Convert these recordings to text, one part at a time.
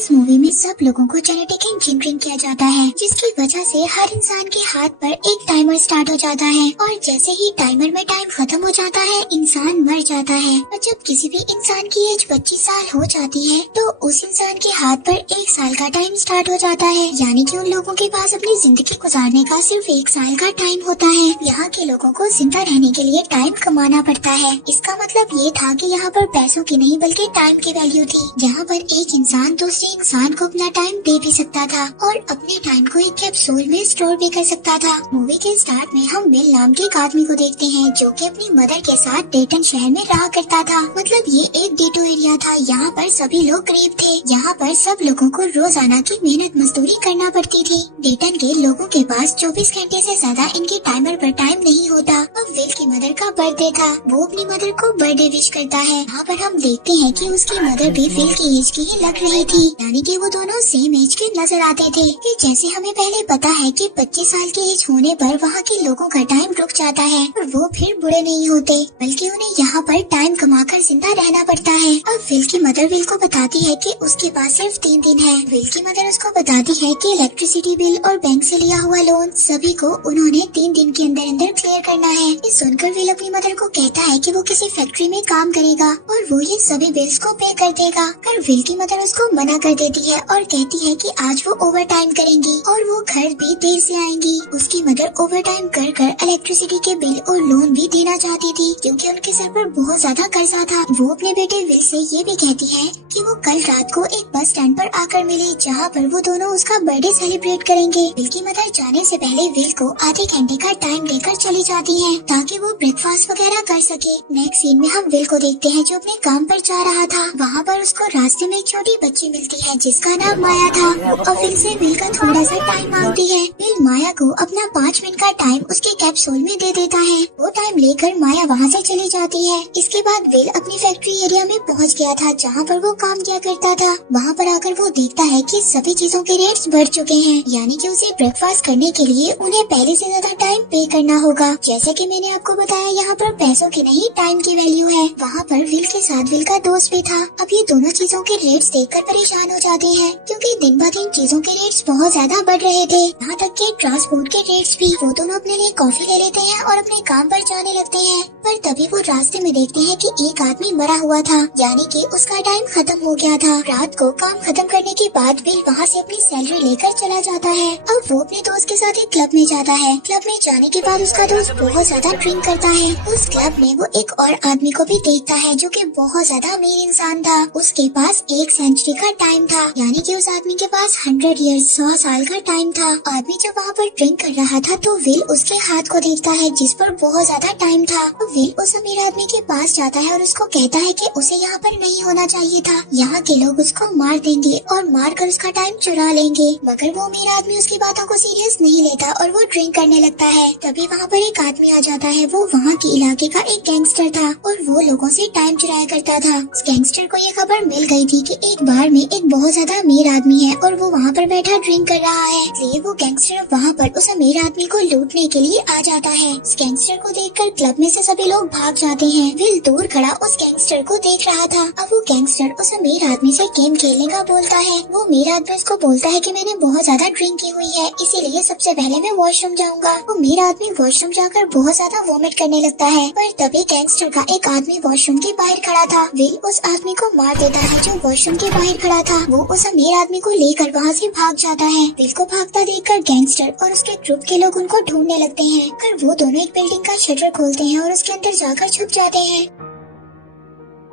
इस मूवी में सब लोगों को जेनेटिक इंजीनियरिंग किया जाता है, जिसकी वजह से हर इंसान के हाथ पर एक टाइमर स्टार्ट हो जाता है और जैसे ही टाइमर में टाइम खत्म हो जाता है इंसान मर जाता है। और जब किसी भी इंसान की एज 25 साल हो जाती है तो उस इंसान के हाथ पर 1 साल का टाइम स्टार्ट हो जाता है, यानी कि उन लोगों के पास अपनी जिंदगी गुजारने का सिर्फ 1 साल का टाइम होता है। यहाँ के लोगों को जिंदा रहने के लिए टाइम कमाना पड़ता है। इसका मतलब ये था कि यहाँ पर पैसों की नहीं बल्कि टाइम की वैल्यू थी, जहाँ पर एक इंसान दूसरे इंसान को अपना टाइम दे भी सकता था और अपने टाइम को एक कैप्सूल में स्टोर भी कर सकता था। मूवी के स्टार्ट में हम विल नाम के एक आदमी को देखते हैं जो कि अपनी मदर के साथ डेटन शहर में रहा करता था। मतलब ये एक गेटो एरिया था, यहाँ पर सभी लोग गरीब थे, यहाँ पर सब लोगों को रोजाना की मेहनत मजदूरी करना पड़ती थी। डेटन के लोगों के पास 24 घंटे से ज्यादा इनके टाइमर पर टाइम नहीं होता। अब विल की मदर का बर्थडे था, वो अपनी मदर को बर्थडे विश करता है। यहाँ पर हम देखते हैं कि उसकी मदर भी विल की एज की ही लग रही थी, यानी कि वो दोनों सेम एज के नजर आते थे। कि जैसे हमें पहले पता है कि 25 साल की एज होने पर वहाँ के लोगों का टाइम रुक जाता है और वो फिर बुढ़े नहीं होते, बल्कि उन्हें यहाँ पर टाइम कमाकर जिंदा रहना पड़ता है। अब विल की मदर विल को बताती है कि उसके पास सिर्फ 3 दिन है। विल की मदर उसको बताती है कि इलेक्ट्रिसिटी बिल और बैंक से लिया हुआ लोन सभी को उन्होंने 3 दिन के अंदर अंदर क्लियर करना है। ये सुनकर विल अपनी मदर को कहता है कि वो किसी फैक्ट्री में काम करेगा और वो ये सभी बिल्स को पे कर देगा। पर विल की मदर उसको मना कर देती है और कहती है कि आज वो ओवर टाइम करेंगी और वो घर भी देर से आएंगी। उसकी मदर ओवर टाइम कर कर इलेक्ट्रिसिटी के बिल और लोन भी देना चाहती थी, क्योंकि उनके सर पर बहुत ज्यादा कर्जा था। वो अपने बेटे विल से ये भी कहती है कि वो कल रात को एक बस स्टैंड पर आकर मिले, जहाँ पर वो दोनों उसका बर्थडे सेलिब्रेट करेंगे। विल की मदर जाने से पहले विल को आधे घंटे का टाइम देकर चली जाती है ताकि वो ब्रेकफास्ट वगैरह कर सके। नेक्स्ट सीन में हम विल को देखते हैं जो अपने काम पर जा रहा था। वहाँ पर उसको रास्ते में एक छोटी बच्ची मिलती है जिसका नाम माया था और विल से विल का थोड़ा सा टाइम मांगती है। विल माया को अपना 5 मिनट का टाइम उसके कैप्सूल में दे देता है। वो टाइम लेकर माया वहाँ से चली जाती है। इसके बाद विल अपनी फैक्ट्री एरिया में पहुँच गया था जहाँ पर वो काम किया करता था। वहाँ पर आकर वो देखता है कि सभी चीजों के रेट्स बढ़ चुके हैं, यानी कि उसे ब्रेकफास्ट करने के लिए उन्हें पहले से ज्यादा टाइम पे करना होगा। जैसे कि मैंने आपको बताया यहाँ पर पैसों की नहीं टाइम की वैल्यू है। वहाँ पर विल के साथ विल का दोस्त भी था। अब ये दोनों चीजों के रेट्स देखकर परेशान हो जाते हैं, क्योंकि दिन ब दिन चीजों के रेट्स बहुत ज्यादा बढ़ रहे थे। यहाँ तक कि ट्रांसपोर्ट के रेट्स भी। वो दोनों अपने लिए कॉफी ले लेते हैं और अपने काम पर जाने लगते हैं। पर तभी वो रास्ते में देखते हैं कि एक आदमी मरा हुआ था, यानी कि उसका टाइम खत्म हो गया था। रात को काम खत्म करने के बाद विल वहाँ से अपनी सैलरी लेकर चला जाता है। अब वो अपने दोस्त के साथ एक क्लब में जाता है। क्लब में जाने के बाद उसका दोस्त बहुत ज्यादा ड्रिंक करता है। उस क्लब में वो एक और आदमी को भी देखता है जो कि बहुत ज्यादा अमीर इंसान था। उसके पास 1 सेंचुरी का टाइम था, यानी कि उस आदमी के पास 100 ईयर्स 100 साल का टाइम था। आदमी जब वहाँ पर ड्रिंक कर रहा था तो विल उसके हाथ को देखता है जिस पर बहुत ज्यादा टाइम था। तो विल उस अमीर आदमी के पास जाता है और उसको कहता है कि उसे यहाँ पर नहीं होना चाहिए था, यहाँ के लोग उसको मार देंगे और मार कर उसका टाइम चुरा लेंगे। मगर वो अमीर आदमी उसकी बातों को सीरियस नहीं लेता और वो ड्रिंक करने लगता है। तभी वहाँ पर एक आदमी आ जाता है। वो वहाँ के इलाके का एक गैंगस्टर था और वो लोगों से टाइम चुराया करता था। उस गैंगस्टर को ये खबर मिल गई थी कि एक बार में एक बहुत ज्यादा अमीर आदमी है और वो वहाँ पर बैठा ड्रिंक कर रहा है। इसलिए वो गैंगस्टर वहाँ पर उस अमीर आदमी को लूटने के लिए आ जाता है। उस गैंगस्टर को देखकर क्लब में से सभी लोग भाग जाते हैं। विल दूर खड़ा उस गैंगस्टर को देख रहा था। अब वो गैंगस्टर उस अमीर आदमी से गेम खेलने का बोलता है। वो अमीर आदमी उसको बोलता है कि मैंने बहुत ज्यादा ड्रिंक की हुई है, इसीलिए सबसे पहले मैं वॉशरूम जाऊंगा। वो अमीर आदमी वॉशरूम जाकर बहुत ज्यादा वॉमिट करने लगता है। पर तभी गैंगस्टर का एक आदमी वॉशरूम के बाहर खड़ा था। विल उस आदमी को मार देता है जो वॉशरूम के बाहर खड़ा था। वो उस अमीर आदमी को लेकर वहाँ से भाग जाता है। विल को भागता देखकर गैंगस्टर और उसके ग्रुप के लोग उनको ढूंढने लगते हैं। पर वो दोनों एक बिल्डिंग का शटर खोलते हैं और उसके अंदर जाकर छुप जाते हैं।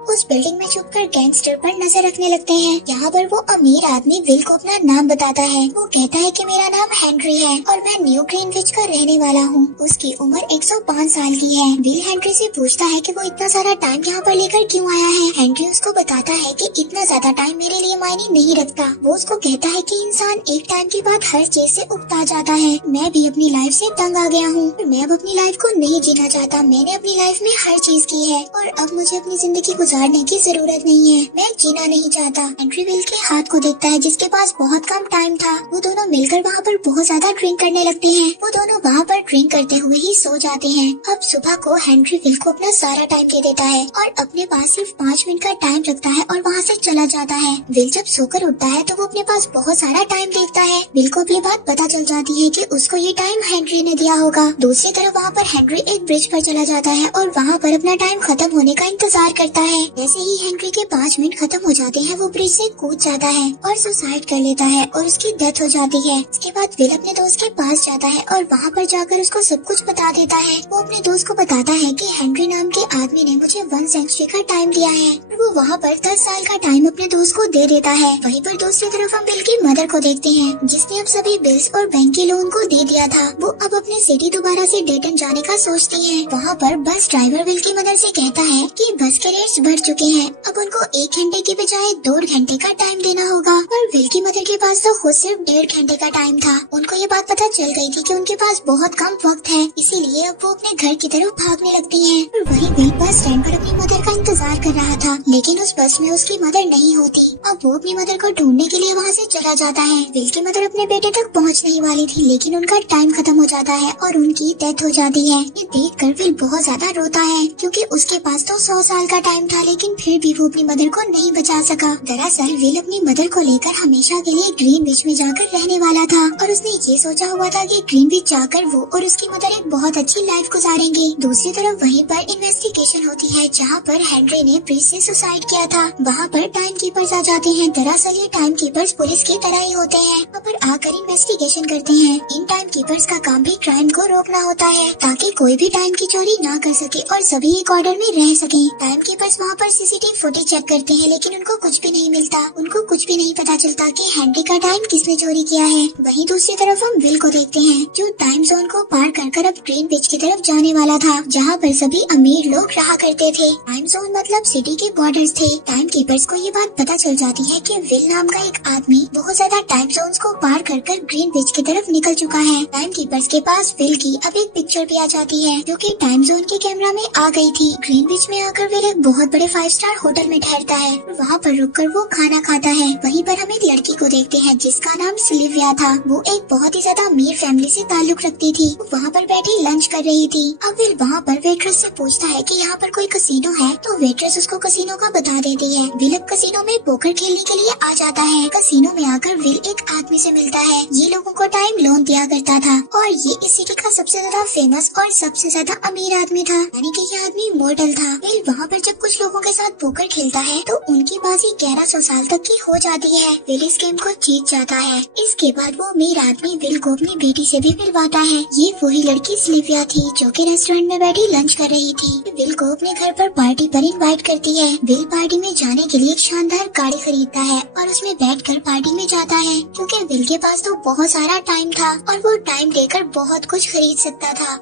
उस बिल्डिंग में छुपकर गैंगस्टर पर नजर रखने लगते हैं। यहाँ पर वो अमीर आदमी विल को अपना नाम बताता है। वो कहता है कि मेरा नाम हेनरी है और मैं न्यू ग्रीनविच का रहने वाला हूँ। उसकी उम्र 105 साल की है। विल हेनरी से पूछता है कि वो इतना सारा टाइम यहाँ पर लेकर क्यों आया है। हेनरी उसको बताता है कि इतना ज्यादा टाइम मेरे लिए मायने नहीं रखता। वो उसको कहता है कि इंसान एक टाइम के बाद हर चीज से उकता जाता है। मैं भी अपनी लाइफ से तंग आ गया हूँ। मैं अब अपनी लाइफ को नहीं जीना चाहता। मैंने अपनी लाइफ में हर चीज की है और अब मुझे अपनी जिंदगी गुजार गुजारने की जरूरत नहीं है, मैं जीना नहीं चाहता। हेनरी विल के हाथ को देखता है जिसके पास बहुत कम टाइम था। वो दोनों मिलकर वहाँ पर बहुत ज्यादा ड्रिंक करने लगते हैं। वो दोनों वहाँ पर ड्रिंक करते हुए ही सो जाते हैं। अब सुबह को हेनरी विल को अपना सारा टाइम दे देता है और अपने पास सिर्फ 5 मिनट का टाइम रखता है और वहाँ से चला जाता है। विल जब सोकर उठता है तो वो अपने पास बहुत सारा टाइम देखता है। विल को भी बात पता चल जाती है कि उसको ये टाइम हेनरी ने दिया होगा। दूसरी तरफ वहाँ पर हेनरी एक ब्रिज पर चला जाता है और वहाँ पर अपना टाइम खत्म होने का इंतजार करता है। जैसे ही हेनरी के 5 मिनट खत्म हो जाते हैं वो ब्रिज से कूद जाता है और सुसाइड कर लेता है और उसकी डेथ हो जाती है। इसके बाद विल अपने दोस्त के पास जाता है और वहाँ पर जाकर उसको सब कुछ बता देता है। वो अपने दोस्त को बताता है कि हेनरी नाम के आदमी ने मुझे 1 सेंचुरी का टाइम दिया है और वो वहाँ पर 10 साल का टाइम अपने दोस्त को दे देता है। वहीं पर दूसरी तरफ हम विल की मदर को देखते हैं जिसने अब सभी बिल्स और बैंक के लोन को दे दिया था। वो अब अपने सिटी दोबारा से डेटन जाने का सोचती है। वहाँ पर बस ड्राइवर विल की मदर से कहता है कि बस के रेट्स बढ़ चुके हैं, अब उनको 1 घंटे की बजाय 2 घंटे का टाइम देना होगा। और विल की मदर के पास तो खुद सिर्फ 1.5 घंटे का टाइम था। उनको ये बात पता चल गई थी कि उनके पास बहुत कम वक्त है, इसीलिए अब वो अपने घर की तरफ भागने लगती हैं। और वहीं विल बस स्टैंड पर अपनी मदर का इंतजार कर रहा था, लेकिन उस बस में उसकी मदर नहीं होती। अब वो अपनी मदर को ढूंढने के लिए वहाँ से चला जाता है। विल की मदर अपने बेटे तक पहुँचने वाली थी, लेकिन उनका टाइम खत्म हो जाता है और उनकी डेथ हो जाती है। ये देखकर विल बहुत ज्यादा रोता है क्योंकि उसके पास तो 100 साल का टाइम था, लेकिन फिर भी वो अपनी मदर को नहीं बचा सका। दरअसल विल अपनी मदर को लेकर हमेशा के लिए ग्रीन बीच में जाकर रहने वाला था और उसने ये सोचा हुआ था कि ग्रीन बीच जाकर वो और उसकी मदर एक बहुत अच्छी लाइफ गुजारेंगे। दूसरी तरफ वहीं पर इन्वेस्टिगेशन होती है जहाँ पर हेनरी ने ब्रिज से सुसाइड किया था। वहाँ पर टाइम कीपर्स आ जाते हैं। दरअसल ये टाइम कीपर्स पुलिस की तरह ही होते हैं, वहाँ पर आकर इन्वेस्टिगेशन करते हैं। इन टाइम कीपर्स का काम भी क्राइम को रोकना होता है ताकि कोई भी टाइम की चोरी ना कर सके और सभी एक ऑर्डर में रह सके। टाइम कीपर्स वहाँ पर सीसीटीवी फुटेज चेक करते हैं, लेकिन उनको कुछ भी नहीं मिलता। उनको कुछ भी नहीं पता चलता कि हेनरी का टाइम किसने चोरी किया है। वहीं दूसरी तरफ हम विल को देखते हैं जो टाइम जोन को पार कर अब ग्रीन बीच की तरफ जाने वाला था, जहाँ पर सभी अमीर लोग रहा करते थे। टाइम जोन मतलब सिटी के बॉर्डर्स थे। टाइम कीपर्स को ये बात पता चल जाती है कि विल नाम का एक आदमी बहुत ज्यादा टाइम जोन्स को पार कर ग्रीन बीच की तरफ निकल चुका है। टाइम कीपर्स के पास विल की अब एक पिक्चर भी आ जाती है जो कि टाइम जोन के कैमरा में आ गई थी। ग्रीन बीच में आकर विल एक बहुत बड़े 5 स्टार होटल में ठहरता है और वहाँ पर रुककर वो खाना खाता है। वहीं पर हम एक लड़की को देखते हैं जिसका नाम सिल्विया था। वो एक बहुत ही ज्यादा अमीर फैमिली से ताल्लुक रखती थी। वहाँ पर बैठी लंच कर रही थी। अब विल वहाँ पर वेट्रेस से पूछता है कि यहाँ पर कोई कसीनो है, तो वेट्रेस उसको कसीनो का बता देती है। विल अब कसीनो में पोकर खेलने के लिए आ जाता है। कसीनो में आकर विल एक आदमी से मिलता है। ये लोगों को टाइम लोन दिया करता था और ये इस सिटी का सबसे ज्यादा फेमस और सबसे ज्यादा अमीर आदमी था, यानी कि ये आदमी मॉडल था। विल वहाँ पर जब कुछ लोगों के साथ पोकर खेलता है तो उनकी बाजी 1100 साल तक की हो जाती है। विल इस गेम को जीत जाता है। इसके बाद वो अमीर आदमी विल को अपनी बेटी से भी मिलवाता है। ये वही लड़की सिल्विया थी जो कि रेस्टोरेंट में बैठी लंच कर रही थी। विल को अपने घर पर पार्टी पर इनवाइट करती है। विल पार्टी में जाने के लिए एक शानदार गाड़ी खरीदता है और उसमें बैठकर पार्टी में जाता है क्योंकि विल के पास तो बहुत सारा टाइम था और वो टाइम देकर बहुत कुछ खरीद सकता था।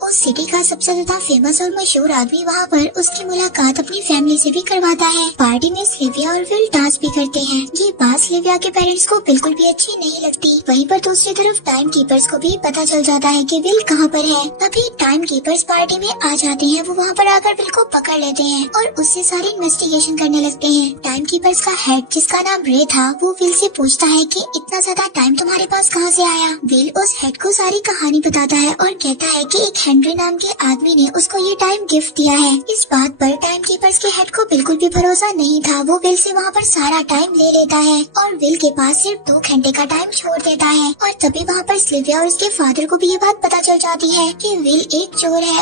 उस सिटी का सबसे ज्यादा फेमस और मशहूर आदमी वहाँ पर उसकी मुलाकात अपनी फैमिली से भी करवाता है। पार्टी में सिल्विया और विल डांस भी करते हैं। ये बात सिल्विया के पेरेंट्स को बिल्कुल भी अच्छी नहीं लगती। वहीं पर दूसरी तरफ टाइम कीपर्स को भी पता चल जाता है कि विल कहाँ पर है। तभी टाइम कीपर्स पार्टी में आ जाते हैं। वो वहाँ पर आकर विल को पकड़ लेते हैं और उससे सारी इन्वेस्टिगेशन करने लगते हैं। टाइम कीपर्स का हेड जिसका नाम रे था वो विल से पूछता है कि इतना ज्यादा टाइम तुम्हारे पास कहाँ से आया। विल उस हेड को सारी कहानी बताता है और कहता है कि एक हेनरी नाम के आदमी ने उसको ये टाइम गिफ्ट दिया है। इस बात पर टाइम कीपर्स के हेड को बिल्कुल भी भरोसा नहीं था। वो विल से वहाँ पर सारा टाइम ले लेता है और विल के पास सिर्फ 2 घंटे का टाइम छोड़ देता है। और तभी वहाँ पर सिल्विया और उसके फादर को भी ये बात पता चल जाती है कि विल एक चोर है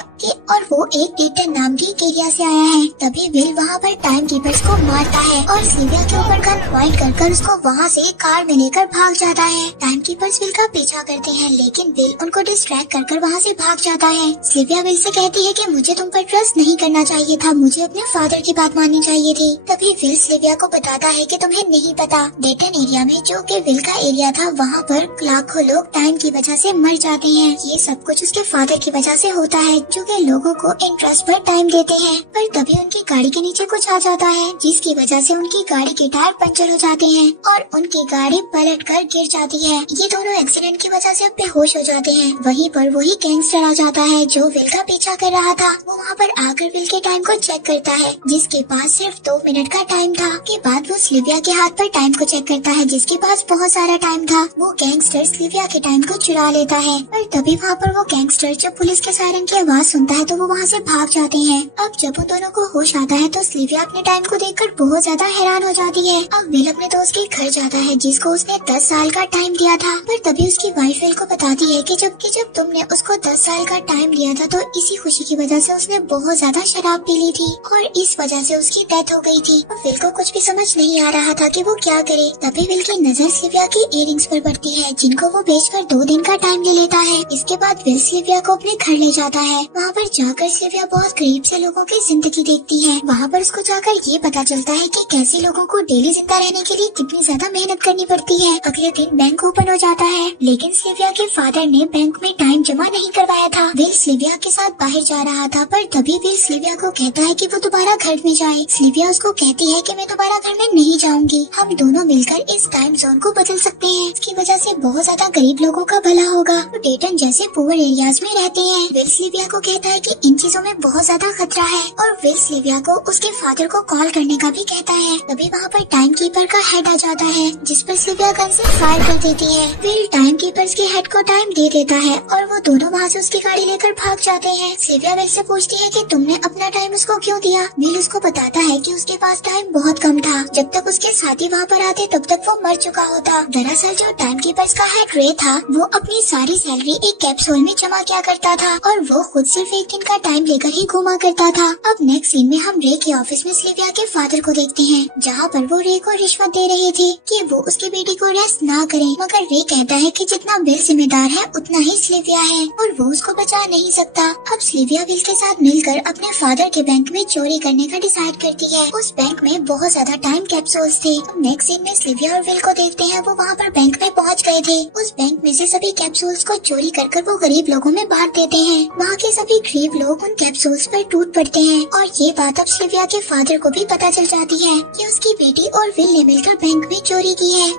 और वो एक डेटन नाम की एरिया से आया है। तभी विल वहाँ पर टाइम कीपर्स को मारता है और सिल्विया के ऊपर गन पॉइंट कर उसको वहाँ से कार में लेकर भाग जाता है। टाइम कीपर्स विल का पीछा करते हैं, लेकिन विल उनको डिस्ट्रैक्ट कर वहाँ से भाग जाता है। सिल्विया विल से कहती है कि मुझे तुम पर ट्रस्ट नहीं करना चाहिए था, मुझे अपने फादर की बात माननी चाहिए थी। तभी विल सिल्विया को बताता है कि तुम्हें नहीं पता, डेटन एरिया में जो कि विल का एरिया था वहाँ पर लाखों लोग टाइम की वजह से मर जाते हैं। ये सब कुछ उसके फादर की वजह से होता है जो कि लोगों को इंटरेस्ट पर टाइम देते हैं। पर तभी उनकी गाड़ी के नीचे कुछ आ जाता है जिसकी वजह से उनकी गाड़ी के टायर पंचर हो जाते हैं और उनकी गाड़ी पलट कर गिर जाती है। ये दोनों एक्सीडेंट की वजह से अब बेहोश हो जाते हैं। वहीं पर वही गैंगस्टर आ जाता है जो विल का पीछा कर रहा था। वो वहाँ पर आकर विल के टाइम को चेक करता है जिसके पास सिर्फ 2 मिनट का टाइम था। के बाद वो सिल्विया के हाथ पर टाइम को चेक करता है जिसके पास बहुत सारा टाइम था। वो गैंगस्टर सिल्विया के टाइम को चुरा लेता है और तभी वहाँ पर वो गैंगस्टर जब पुलिस के सायरन की आवाज सुनता है तो वो वहाँ से भाग जाते हैं। अब जब उन दोनों को होश आता है तो सिल्विया अपने टाइम को देखकर बहुत ज्यादा हैरान हो जाती है। अब विल अपने दोस्त के घर जाता है जिसको उसने 10 साल का टाइम दिया था, पर तभी उसकी वाइफ विल को बताती है कि जब तुमने उसको 10 साल का टाइम दिया था तो इसी खुशी की वजह से उसने बहुत ज्यादा शराब पी ली थी और इस वजह से उसकी डेथ हो गई थी। विल को कुछ भी समझ नहीं आ रहा था कि वो क्या करे। तभी विल की नजर सिल्विया की इयररिंग्स पर पड़ती है जिनको वो बेचकर 2 दिन का टाइम ले लेता है। इसके बाद विल सिल्विया को अपने घर ले जाता है। वहाँ पर जाकर सिल्विया बहुत करीब से लोगों की जिंदगी देखती है। वहाँ पर उसको जाकर ये पता चलता है कि कैसे लोगों को डेली जिंदा रहने के लिए कितनी ज्यादा मेहनत करनी पड़ती है। अगले दिन बैंक ओपन हो जाता है लेकिन सिल्विया के फादर ने बैंक में टाइम जमा नहीं करवाया था। विल सिल्विया के साथ बाहर जा रहा था पर तभी विल सिल्विया को कहता है कि वो दोबारा घर में जाए। सिल्विया उसको कहती है कि मैं दोबारा घर में नहीं जाऊंगी, हम दोनों मिलकर इस टाइम जोन को बदल सकते हैं। इसकी वजह से बहुत ज्यादा गरीब लोगों का भला होगा। तो डेटन जैसे पुअर एरियाज में रहते हैं। विल सिल्विया को कहता है कि इन चीजों में बहुत ज्यादा खतरा है और विल सिल्विया को उसके फादर को कॉल करने का भी कहता है। तभी वहाँ पर टाइम कीपर का हेड आ जाता है जिस पर सिल्विया गन से फायर कर देती है। विल टाइम कीपर्स के हेड को टाइम दे देता है और वो दोनों वहाँ से उसकी गाड़ी लेकर भाग जाते हैं। सिल्विया विल से पूछती है कि तुमने अपना टाइम उसको क्यों दिया। विल उसको बताता है कि उसके पास टाइम बहुत कम था, जब तक उसके साथी वहाँ पर आते तब तक वो मर चुका होता। दरअसल जो टाइम कीपर्स का हेड रे था वो अपनी सारी सैलरी एक कैप्सूल में जमा किया करता था और वो खुद सिर्फ 1 दिन का टाइम लेकर ही घूमा करता था। अब नेक्स्ट सीन में हम रे के ऑफिस में सिल्विया के फादर को देखते हैं जहाँ पर वो रे को रिश्वत दे रही थी कि वो उसकी बेटी को रेस्ट ना करे, मगर रे कहता है कि जितना बिल जिम्मेदार है उतना ही सिल्विया है और वो उसको बचा नहीं सकता। अब सिल्विया विल के साथ मिलकर अपने फादर के बैंक में चोरी करने का डिसाइड करती है। उस बैंक में बहुत ज्यादा टाइम कैप्सूल्स थे। नेक्स्ट सीन में सिल्विया और विल को देखते हैं वो वहाँ पर बैंक में पहुँच गए थे। उस बैंक में से सभी कैप्सूल्स को चोरी कर वो गरीब लोगों में बांट देते हैं। वहाँ के सभी गरीब लोग उन कैप्सूल्स पर टूट पड़ते हैं और ये बात अब सिल्विया के फादर को भी पता चल जाती है कि उसकी बेटी और विल ने मिलकर बैंक में चोरी की है।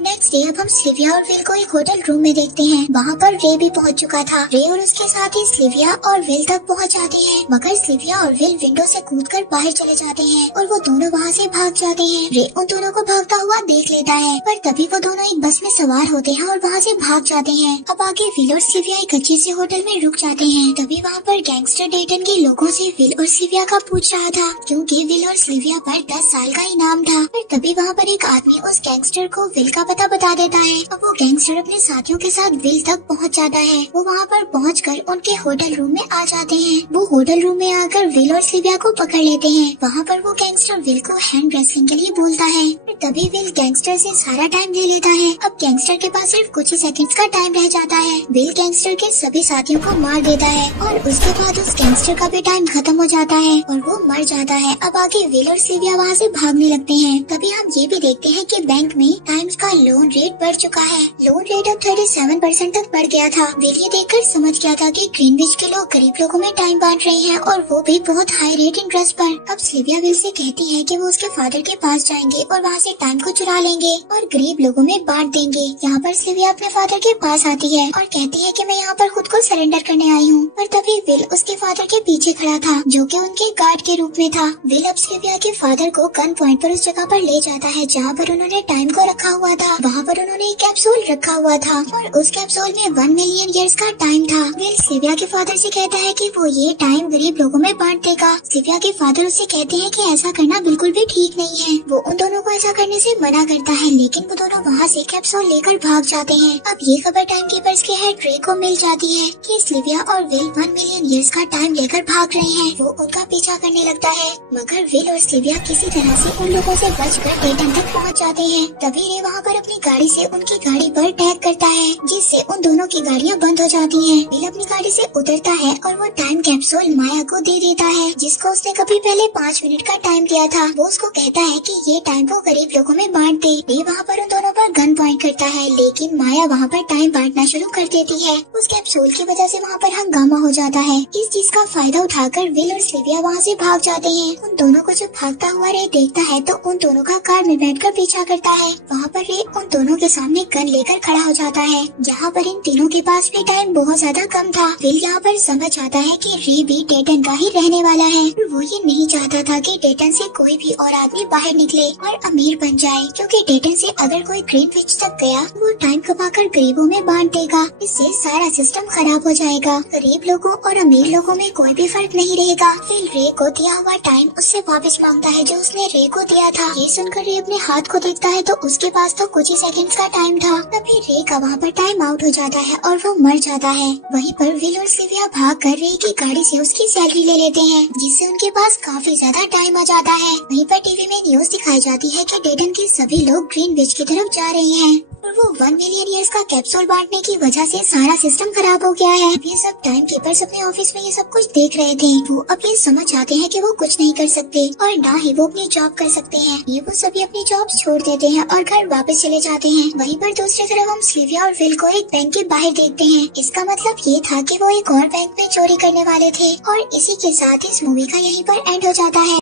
नेक्स्ट डे अब हम सिल्विया और विल को एक होटल रूम में देखते हैं। वहाँ पर रे भी पहुँच चुका था। रे और उसके साथ ही सिल्विया और विल तक पहुँच जाते हैं, मगर सिल्विया और विल विंडो से कूदकर बाहर चले जाते हैं और वो दोनों वहाँ से भाग जाते हैं। रे उन दोनों को भागता हुआ देख लेता है पर तभी वो दोनों एक बस में सवार होते हैं और वहाँ से भाग जाते हैं। अब आगे विल और सिल्विया एक अच्छे से होटल में रुक जाते हैं। तभी वहाँ पर गैंगस्टर डेटन के लोगों से विल और सिल्विया का पूछ रहा था क्योंकि विल और सिल्विया पर 10 साल का इनाम था। पर तभी वहाँ पर एक आदमी उस गैंगस्टर को विल का पता बता देता है। अब वो गैंगस्टर अपने साथियों के साथ विल तक पहुंच जाता है। वो वहाँ पर पहुंचकर उनके होटल रूम में आ जाते हैं। वो होटल रूम में आकर विल और सिल्विया को पकड़ लेते हैं। वहाँ पर वो गैंगस्टर विल को हैंड रेसलिंग के लिए बोलता है। तभी विल गैंगस्टर से सारा टाइम ले लेता है। अब गैंगस्टर के पास सिर्फ कुछ ही सेकंड्स का टाइम रह जाता है। विल गैंगस्टर के सभी साथियों को मार देता है और उसके बाद उस गैंगस्टर का भी टाइम खत्म हो जाता है और वो मर जाता है। अब आगे विल और सिल्विया वहाँ से भागने लगते हैं। तभी हम ये भी देखते हैं कि बैंक में टाइम्स का लोन रेट बढ़ चुका है। लोन रेट अब 37% तक बढ़ गया था। विल ये देखकर समझ गया था कि ग्रीनविच के लोग गरीब लोगों में टाइम बांट रहे हैं और वो भी बहुत हाई रेट इंटरेस्ट पर। अब सिल्विया विल से कहती है कि वो उसके फादर के पास जाएंगे और वहाँ से टाइम को चुरा लेंगे और गरीब लोगों में बांट देंगे। यहाँ पर सिल्विया अपने फादर के पास आती है और कहती है कि मैं यहाँ पर खुद को सरेंडर करने आई हूँ। पर तभी विल उसके फादर के पीछे खड़ा था जो कि उनके गार्ड के रूप में था। विल अब सिल्विया के फादर को गन पॉइंट पर उस जगह पर ले जाता है जहाँ पर उन्होंने टाइम को रखा हुआ था। वहाँ पर उन्होंने एक कैप्सूल रखा हुआ था और उस कैप्सूल में 1 मिलियन ईयर्स का टाइम था। विल सिल्विया के फादर से कहता है कि वो ये टाइम गरीब लोगों में बांट देगा। सिल्विया के फादर उससे कहते हैं कि ऐसा करना बिल्कुल भी ठीक नहीं है। वो उन दोनों को ऐसा करने से मना करता है लेकिन वो दोनों वहाँ से कैप्सूल लेकर भाग जाते हैं। अब ये खबर टाइम कीपर्स के हेड रे को मिल जाती है कि सिल्विया और विल 1 मिलियन ईयर्स का टाइम लेकर भाग रहे हैं। वो उनका पीछा करने लगता है मगर विल और सिल्विया किसी तरह से उन लोगों से बचकर डेटन तक पहुँच जाते हैं। तभी रे वहाँ पर अपनी गाड़ी से उनकी गाड़ी पर टैग करता है जिससे उन दोनों की गाड़ियाँ बंद हो जाती हैं। विल अपनी गाड़ी से उतरता है और वो टाइम कैप्सूल माया को दे देता है जिसको उसने कभी पहले 5 मिनट का टाइम दिया था। वो उसको कहता है कि ये टाइम वो गरीब गरीब लोगों में बांट दे। रे वहाँ पर उन दोनों पर गन पॉइंट करता है, लेकिन माया वहाँ पर टाइम बांटना शुरू कर देती है। उस कैप्सूल की वजह से वहाँ पर हंगामा हो जाता है। इस चीज का फायदा उठाकर विल और सिल्विया वहाँ से भाग जाते हैं। उन दोनों को जब भागता हुआ रे देखता है तो उन दोनों का कार में बैठकर पीछा करता है। वहाँ पर रे उन दोनों के सामने गन लेकर खड़ा हो जाता है। जहाँ पर इन तीनों के पास भी टाइम बहुत ज्यादा कम था। विल यहाँ पर समझ आता है कि रे भी डेटन का ही रहने वाला है। वो ये नहीं चाहता था कि डेटन से कोई भी और आदमी बाहर निकले और अमीर बन जाए, क्योंकि डेटन से अगर कोई ग्रीनविच तक गया वो टाइम कमाकर गरीबों में बांट देगा। इससे सारा सिस्टम खराब हो जाएगा। गरीब लोगों और अमीर लोगों में कोई भी फर्क नहीं रहेगा। फिर रे को दिया हुआ टाइम उससे वापस मांगता है जो उसने रे को दिया था। ये सुनकर रे अपने हाथ को देखता है तो उसके पास तो कुछ ही सेकंड्स का टाइम था। तभी रे का वहाँ पर टाइम आउट हो जाता है और वो मर जाता है। वहीं पर विल और सिल्विया भागकर रे की गाड़ी से उसकी सैलरी ले लेते हैं, जिससे उनके पास काफी ज्यादा टाइम आ जाता है। वहीं पर टीवी में न्यूज दिखाई जाती है कि डेटन के सभी लोग ग्रीनविच की तरफ जा रहे हैं और वो 1 मिलियन ईयर्स का कैप्सूल बांटने की वजह से सारा सिस्टम खराब हो गया है। ये सब टाइम कीपर्स अपने ऑफिस में ये सब कुछ देख रहे थे। वो अब ये समझ आते हैं कि वो कुछ नहीं कर सकते और ना ही वो अपनी जॉब कर सकते हैं। ये वो सभी अपनी जॉब छोड़ देते हैं और घर वापस चले जाते हैं। वहीं पर दूसरी तरफ हम सिल्विया और विल को एक बैंक के बाहर देखते हैं। इसका मतलब ये था कि वो एक और बैंक में चोरी करने वाले थे और इसी के साथ इस मूवी का यहीं पर एंड हो जाता है।